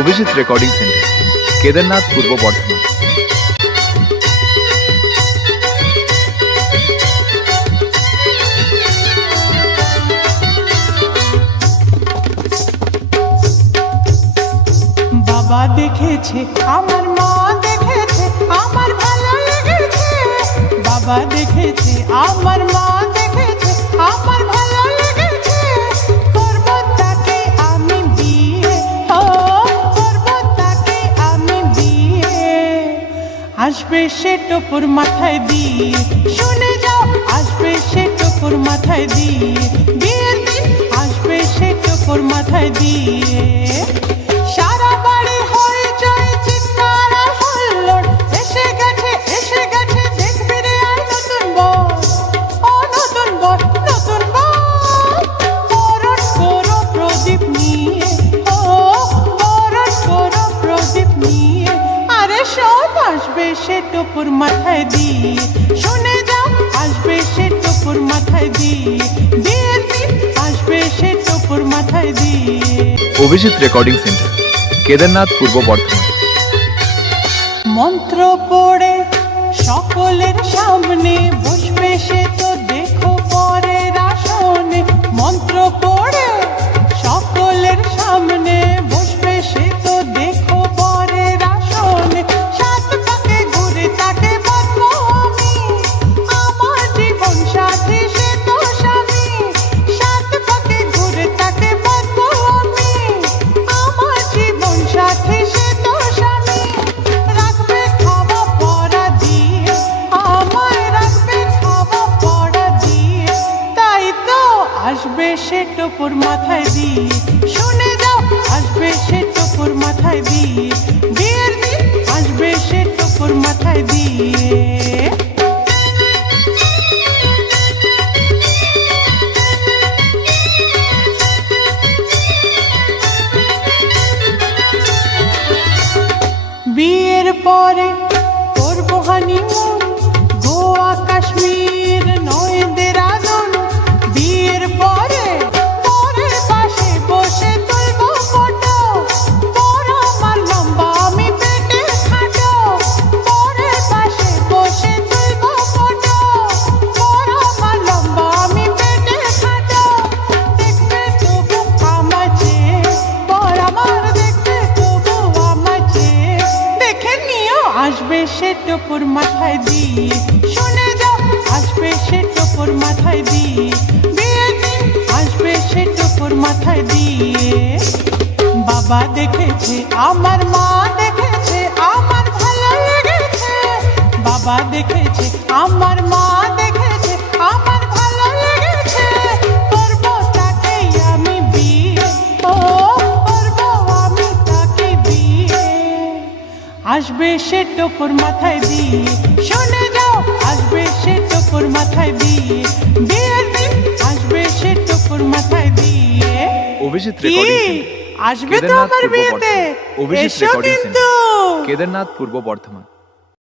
Abhijit recording centre, Kedarnath, পূর্ব বর্ধমান। বাবা দেখেছে, আমার মা দেখেছে, আমার ভালো লেগেছে। বাবা দেখেছে, আমার মা দেখেছে, আমার ভালো লেগেছে। করব তাকে আমি বিয়ে, ও করব তাকে আমি বিয়ে। আসবে সে টোপর মাথায় দিয়ে, শুনে যাও, আসবে সে টোপর মাথায় দিয়ে। বিয়ের দিন আসবে সে টোপর মাথায় দিয়ে। সারা বাড়ি হয়ে যায় চিৎকার আর হুল্লোড়, এসে গেছে এসে গেছে, দেখবি রে আর নতুন বর, ও নতুন বর, নতুন বর। বরণ করো প্রদীপ নিয়ে, ও বরণ করো প্রদীপ নিয়ে। আরে শোন, আসবে সে টোপর মাথায় দিয়ে, শুনে যাও, আসবে সে টোপর মাথায় দিয়ে। বিয়ের দিন আসবে সে টোপর মাথায় দিয়ে। অভিজিৎ রেকর্ডিং সেন্টার, কেদারনাথ, পূর্ব বর্ধমান। মন্ত্র পড়ে সকলের সামনে বসবে সে, তো দেখো পরের আসনে। মন্ত্র পড়ে সকলের সামনে বসবে সে, তো দেখো পরের আসনে। সাত পাকে ঘুরে তাকে বলবো আমি, আমার জীবন সাথী সে তো স্বামী। সাত পাকে ঘুরে তাকে বলবো আমি, আমার জীবন সাথী সে তো স্বামী। রাখবে খাওয়া পড়া দিয়ে, আমায় রাখবে খাওয়া পড়া দিয়ে। তাই তো আসবে সে টোপর মাথায় দিয়ে, শুনে যাও, আসবে সে টোপর মাথায় দিয়ে। বিয়ের দিন আসবে সে টোপর মাথায় দিয়ে। বিয়ের পরে করবো হানিমুন, গোয়া কাশ্মীর নয় দেরাদুন। বিয়ের পরে বরের পাশে বসে তুলবো ফটো, বর আমার লম্বা আমি পেটে খাটো। বরের পাশে বসে তুলবো ফটো, বর আমার লম্বা আমি পেটে খাটো। দেখবে তবু আমার চেয়ে, বর আমার দেখবে তবু আমার চেয়ে। দেখে নিও, আসবে সে টোপর মাথায় দিয়ে, শুনে যাও, আসবে সে টোপর মাথায় দিয়ে। বিয়ের দিন আসবে সে টোপর মাথায় দিয়ে। বাবা দেখেছে, আমার মা দেখেছে, আমার ভালো লেগেছে। বাবা দেখেছে, আমার মা দেখেছে, আমার ভালো লেগেছে। করব তাকে আমি বিয়ে, ও করব আমি তাকে বিয়ে। আসবে সে টোপর মাথায় দিয়ে, শুনে যাও, আসবে সে টোপর মাথায় দিয়ে। বিয়ের দিন আসবে সে টোপর মাথায় দিয়ে। অভিজিৎ কি রেকর্ডিং সেন্টার, আসবে তো কেদারনাথ, আমার পূর্ব বিয়েতে? বর্ধমান। অভিজিৎ এসো রেকর্ডিং কিন্তু। সেন্টার, কেদারনাথ, পূর্ব বর্ধমান।